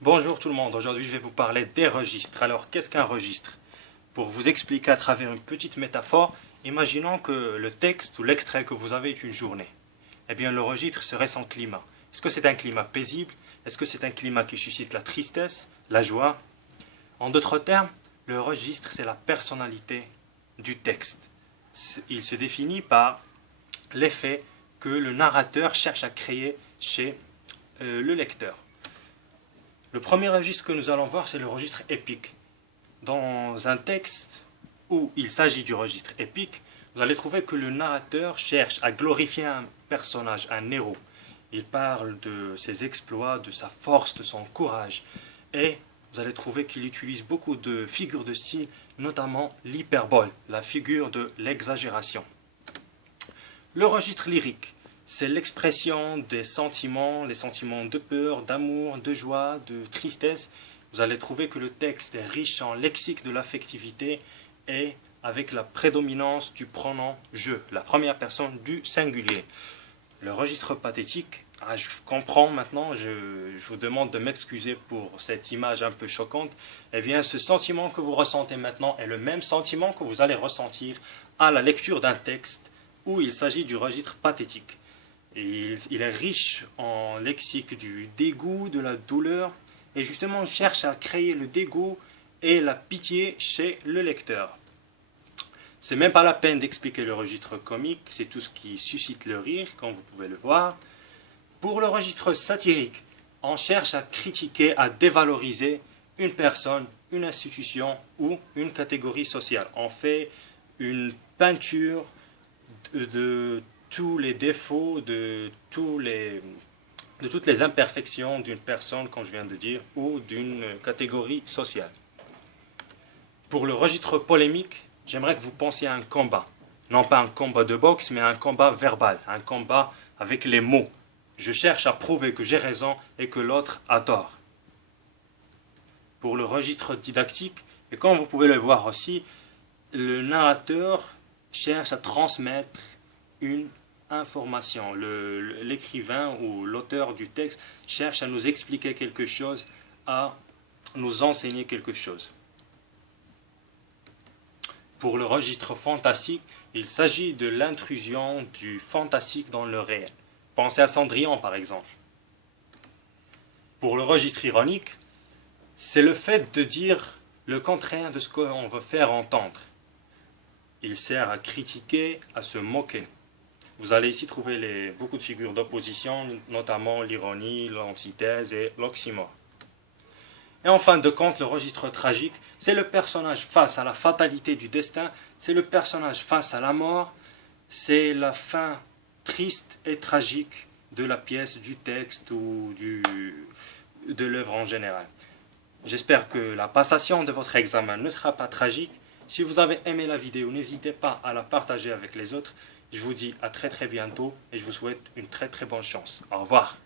Bonjour tout le monde, aujourd'hui je vais vous parler des registres. Alors qu'est-ce qu'un registre? Pour vous expliquer à travers une petite métaphore, imaginons que le texte ou l'extrait que vous avez est une journée. Eh bien le registre serait son climat. Est-ce que c'est un climat paisible? Est-ce que c'est un climat qui suscite la tristesse, la joie? En d'autres termes, le registre c'est la personnalité du texte. Il se définit par l'effet que le narrateur cherche à créer chez le lecteur. Le premier registre que nous allons voir, c'est le registre épique. Dans un texte où il s'agit du registre épique, vous allez trouver que le narrateur cherche à glorifier un personnage, un héros. Il parle de ses exploits, de sa force, de son courage. Et vous allez trouver qu'il utilise beaucoup de figures de style, notamment l'hyperbole, la figure de l'exagération. Le registre lyrique, c'est l'expression des sentiments, les sentiments de peur, d'amour, de joie, de tristesse. Vous allez trouver que le texte est riche en lexique de l'affectivité et avec la prédominance du pronom « je », la première personne du singulier. Le registre pathétique, je comprends maintenant, je vous demande de m'excuser pour cette image un peu choquante. Eh bien, ce sentiment que vous ressentez maintenant est le même sentiment que vous allez ressentir à la lecture d'un texte où il s'agit du registre pathétique. Il est riche en lexique du dégoût, de la douleur, et justement on cherche à créer le dégoût et la pitié chez le lecteur. C'est même pas la peine d'expliquer le registre comique, c'est tout ce qui suscite le rire, comme vous pouvez le voir. Pour le registre satirique, on cherche à critiquer, à dévaloriser une personne, une institution ou une catégorie sociale. On fait une peinture de tous les défauts, de toutes les imperfections d'une personne, comme je viens de dire, ou d'une catégorie sociale. Pour le registre polémique, j'aimerais que vous pensiez à un combat. Non pas un combat de boxe, mais un combat verbal, un combat avec les mots. Je cherche à prouver que j'ai raison et que l'autre a tort. Pour le registre didactique, et comme vous pouvez le voir aussi, le narrateur cherche à transmettre une information. L'écrivain ou l'auteur du texte cherche à nous expliquer quelque chose, à nous enseigner quelque chose. Pour le registre fantastique, il s'agit de l'intrusion du fantastique dans le réel. Pensez à Cendrillon par exemple. Pour le registre ironique, c'est le fait de dire le contraire de ce qu'on veut faire entendre. Il sert à critiquer, à se moquer. Vous allez ici trouver beaucoup de figures d'opposition, notamment l'ironie, l'antithèse et l'oxymore. Et en fin de compte, le registre tragique, c'est le personnage face à la fatalité du destin, c'est le personnage face à la mort, c'est la fin triste et tragique de la pièce, du texte ou de l'œuvre en général. J'espère que la passation de votre examen ne sera pas tragique. Si vous avez aimé la vidéo, n'hésitez pas à la partager avec les autres. Je vous dis à très bientôt et je vous souhaite une très bonne chance. Au revoir.